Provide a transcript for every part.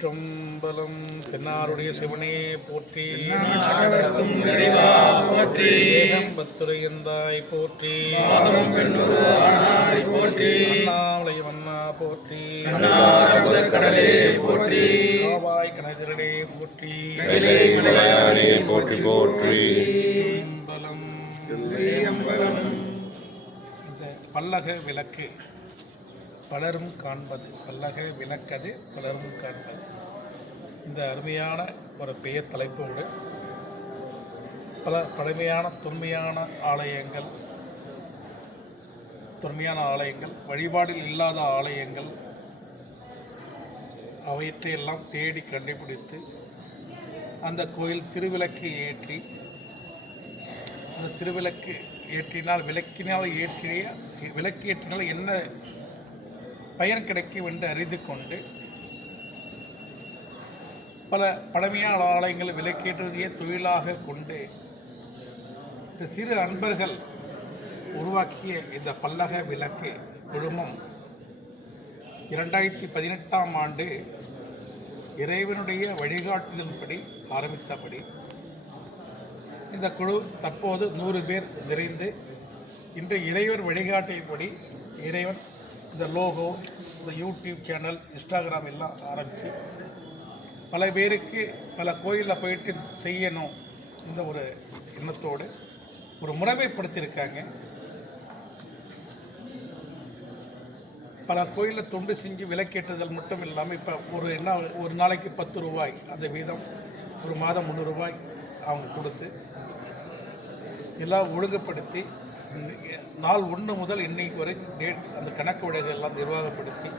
திருச்சிற்றம்பலம் தென்னாருடைய சிவனே போற்றி. போற்றி. பத்துரையந்தாய் போற்றி. போற்றி. அண்ணாமலை மன்னா போற்றி. முதற்கடலே போற்றி. காவாய் கனகரடே போற்றி. போற்றி போற்றி. பல்லக விளக்கு. பலரும் காண்பது பல்லக விளக்கது பலரும் காண்பது. இந்த அருமையான ஒரு பெயர் தலைப்போடு பல பழமையான தொன்மையான ஆலயங்கள் தொன்மையான ஆலயங்கள் வழிபாடில் இல்லாத ஆலயங்கள் அவற்றையெல்லாம் தேடி கண்டுபிடித்து அந்த கோயில் திருவிளக்கு ஏற்றி அந்த திருவிளக்கு ஏற்றினால் விளக்கினால் ஏற்றிய விளக்கு ஏற்றினால் என்ன பயன் கிடைக்கும் என்று அறிந்து கொண்டு பல பழமையான ஆலயங்கள் விளக்கேற்றுவதையே தொழிலாக கொண்டு இந்த சிறு அன்பர்கள் உருவாக்கிய இந்த பல்லக விளக்கு குழுமம் இரண்டாயிரத்தி பதினெட்டாம் ஆண்டு இறைவனுடைய வழிகாட்டுதலின்படி ஆரம்பித்தபடி இந்த குழு தற்போது நூறு பேர் நிறைந்து இன்று இறைவர் வழிகாட்டியபடி இறைவன் இந்த லோகோ இந்த யூடியூப் சேனல் இன்ஸ்டாகிராம் எல்லாம் ஆரம்பித்து பல பேருக்கு பல கோயிலில் போயிட்டு செய்யணும் இந்த ஒரு எண்ணத்தோடு ஒரு முறைமைப்படுத்தியிருக்காங்க. பல கோயிலில் தொண்டு செஞ்சு விலக்கேற்றுதல் மட்டும் இல்லாமல் இப்போ ஒரு என்ன ஒரு நாளைக்கு பத்து ரூபாய் அந்த வீதம் ஒரு மாதம் முந்நூறுரூவாய் அவங்க கொடுத்து எல்லாம் ஒழுங்குபடுத்தி நாள் ஒன்று முதல் இன்னைக்கு வரை டேட் அந்த கணக்கு விடைகள் எல்லாம் நிர்வாகப்படுத்தி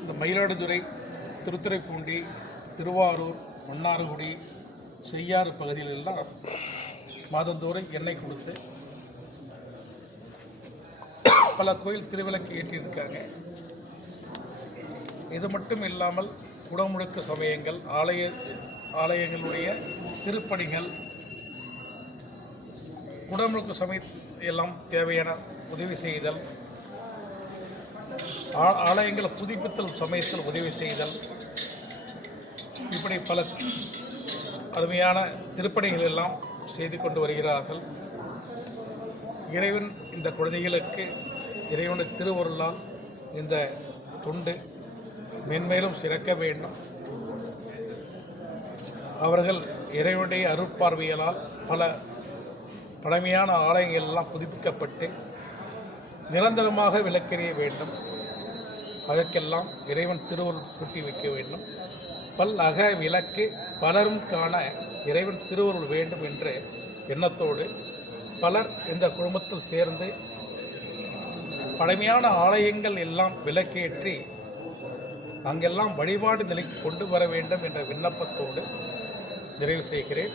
இந்த மயிலாடுதுறை திருத்துறைப்பூண்டி திருவாரூர் மன்னார்குடி செய்யாறு பகுதியில் எல்லாம் மாதந்தோறும் எண்ணெய் கொடுத்து பல கோயில் திருவிளக்கு ஏற்றியிருக்காங்க. இது மட்டும் இல்லாமல் குடமுழுக்கு சமயங்கள் ஆலய ஆலயங்களுடைய திருப்பணிகள் குடமுழுக்கு சமை எல்லாம் தேவையான உதவி செய்தல். ஆ- ஆலயங்களை புதுப்பித்தல் சமயத்தில் உதவி செய்தல். இப்படி பல அருமையான திருப்பணிகள் எல்லாம் செய்து கொண்டு வருகிறார்கள். இறைவன் இந்த குழந்தைகளுக்கு இறைவனுடைய திருவருளால் இந்த தொண்டு மென்மேலும் சிறக்க வேண்டும். அவர்கள் இறைவனுடைய அருட்பார்வையலால் பல பழமையான ஆலயங்கள் எல்லாம் புதுப்பிக்கப்பட்டு நிரந்தரமாக விளக்கெறிய வேண்டும். அதற்கெல்லாம் இறைவன் திருவருள் கூட்டி வைக்க வேண்டும். பல் அக விளக்கு பலரும் காண இறைவன் திருவருள் வேண்டும் என்ற எண்ணத்தோடு பலர் இந்த குடும்பத்தில் சேர்ந்து பழமையான ஆலயங்கள் எல்லாம் விளக்கேற்றி அங்கெல்லாம் வழிபாடு நிலைக்கு கொண்டு வர வேண்டும் என்ற விண்ணப்பத்தோடு நிறைவு செய்கிறேன்.